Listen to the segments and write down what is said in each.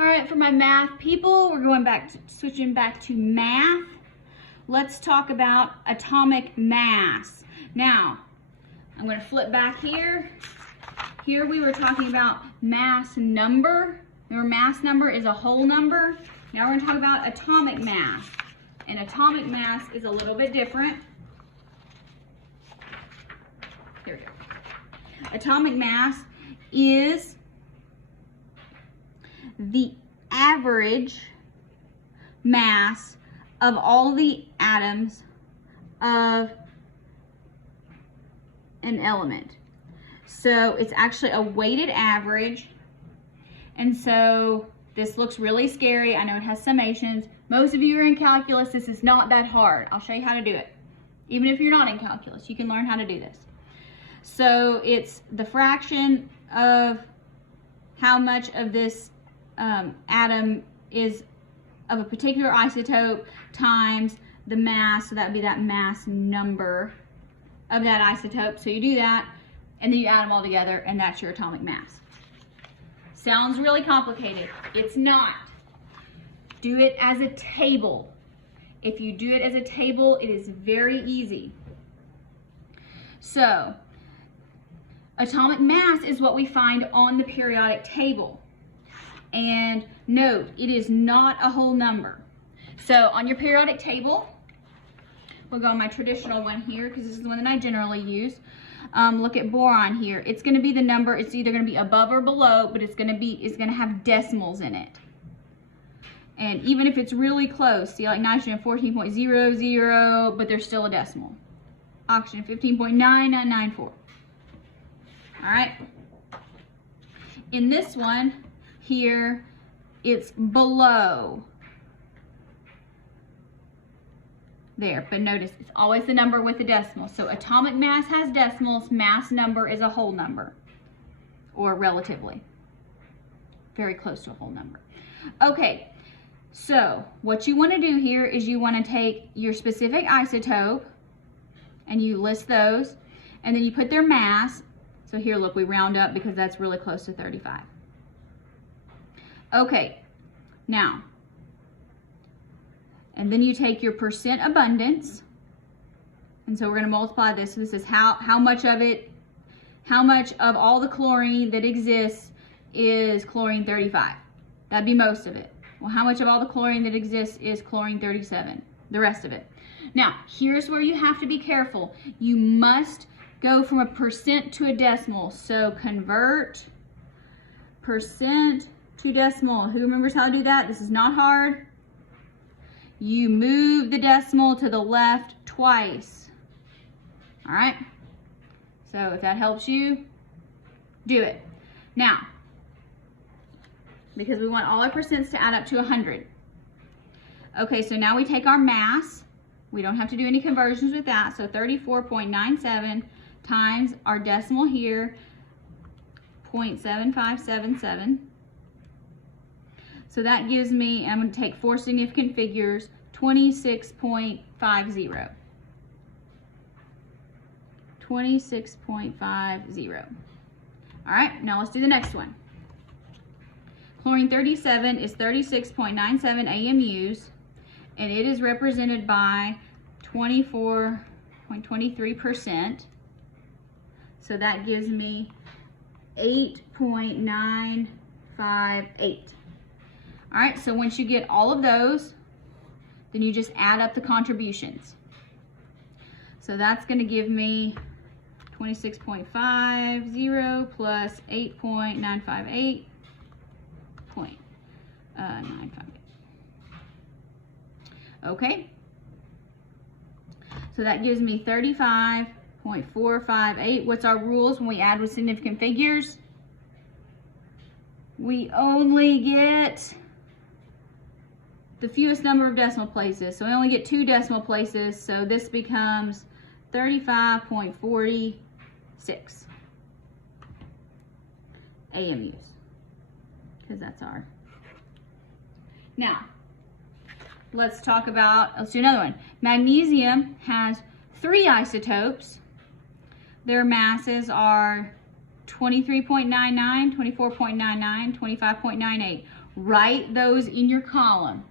All right, for my math people, we're switching back to math. Let's talk about atomic mass. Now, I'm going to flip back here. Here we were talking about mass number. Remember, mass number is a whole number. Now we're going to talk about atomic mass. And atomic mass is a little bit different. Here we go. Atomic mass is the average mass of all the atoms of an element. So it's actually a weighted average. And so this looks really scary. I know it has summations. Most of you are in calculus. This is not that hard. I'll show you how to do it. Even if you're not in calculus, you can learn how to do this. So it's the fraction of how much of this atom is of a particular isotope times the mass. So that would be that mass number of that isotope. So you do that, and then you add them all together, and that's your atomic mass. Sounds really complicated. It's not. Do it as a table. If you do it as a table, it is very easy. So, atomic mass is what we find on the periodic table. And note, it is not a whole number. So, on your periodic table, we'll go on my traditional one here because this is the one that I generally use. Look at boron here. It's going to be the number. It's either going to be above or below, but it's going to have decimals in it. And even if it's really close, see, like nitrogen 14.00, but there's still a decimal. Oxygen 15.9994. All right. In this one here, it's below there, but notice it's always the number with the decimal. So atomic mass has decimals, mass number is a whole number, or relatively very close to a whole number. Okay, so what you want to do here is you want to take your specific isotope and you list those, and then you put their mass. So here, look, we round up because that's really close to 35. Okay, now, and then you take your percent abundance, and so we're going to multiply this. So this is how much of all the chlorine that exists is chlorine 35. That'd be most of it. Well, how much of all the chlorine that exists is chlorine 37? The rest of it. Now, here's where you have to be careful. You must go from a percent to a decimal. So convert percent to decimal. Who remembers how to do that? This is not hard. You move the decimal to the left twice. All right? So if that helps you, do it. Now, because we want all our percents to add up to 100. Okay, so now we take our mass. We don't have to do any conversions with that. So 34.97 times our decimal here, 0.7577. So that gives me, I'm going to take 4 significant figures, 26.50. 26.50. All right, now let's do the next one. Chlorine 37 is 36.97 AMUs, and it is represented by 24.23%. So that gives me 8.958. All right, so once you get all of those, then you just add up the contributions. So that's going to give me 26.50 plus 8.958. 958. Okay, so that gives me 35.458. What's our rules when we add with significant figures? We only get the fewest number of decimal places. So we only get 2 decimal places. So this becomes 35.46 AMUs, because that's our. Now, let's do another one. Magnesium has 3 isotopes. Their masses are 23.99, 24.99, 25.98. Write those in your column.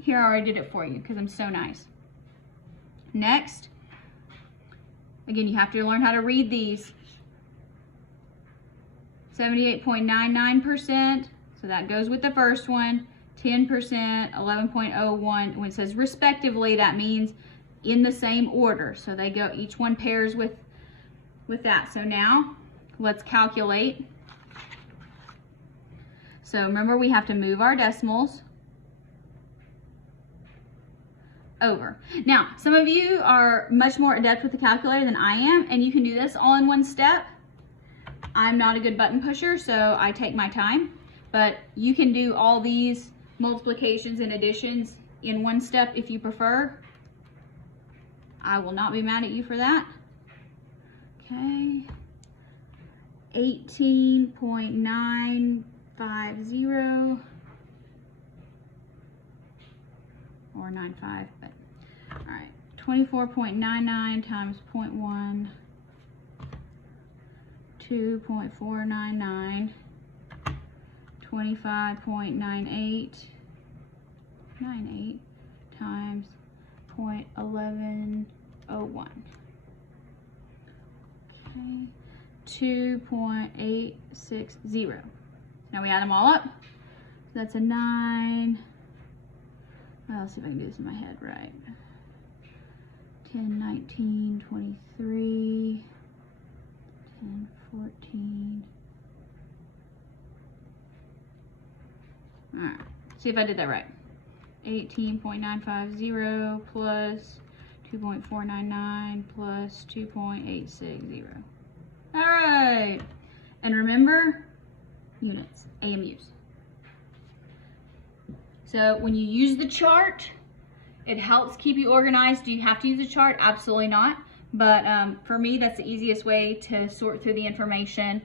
Here, I already did it for you because I'm so nice. Next, again, you have to learn how to read these. 78.99%, so that goes with the first one. 10%, 11.01. When it says respectively, that means in the same order. So they go, each one pairs with that. So now, let's calculate. So remember, we have to move our decimals over. Now, some of you are much more adept with the calculator than I am, and you can do this all in one step. I'm not a good button pusher, so I take my time, but you can do all these multiplications and additions in one step if you prefer. I will not be mad at you for that. Okay. 18.950 or 95, but all right. 24.99 times 0.1, 2.499, 25.98 times 0.1101. Okay, 2.860. Now we add them all up. So that's a 9. Well, let's see if I can do this in my head right. 10, 19, 23, 10, 14. All right, see if I did that right. 18.950 plus 2.499 plus 2.860. All right, and remember, units, AMUs. So when you use the chart, it helps keep you organized. Do you have to use a chart? Absolutely not. But for me, that's the easiest way to sort through the information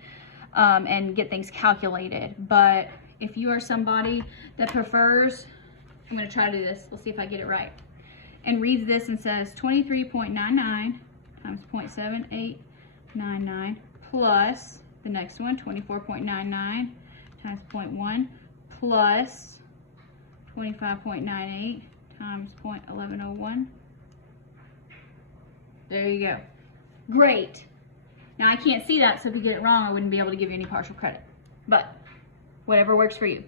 and get things calculated. But if you are somebody that prefers, I'm going to try to do this. We'll see if I get it right. And reads this and says 23.99 times 0.7899 plus the next one, 24.99 times 0.1 plus 25.98 times 0.1101. There you go. Great. Now I can't see that, so if you get it wrong, I wouldn't be able to give you any partial credit. But whatever works for you.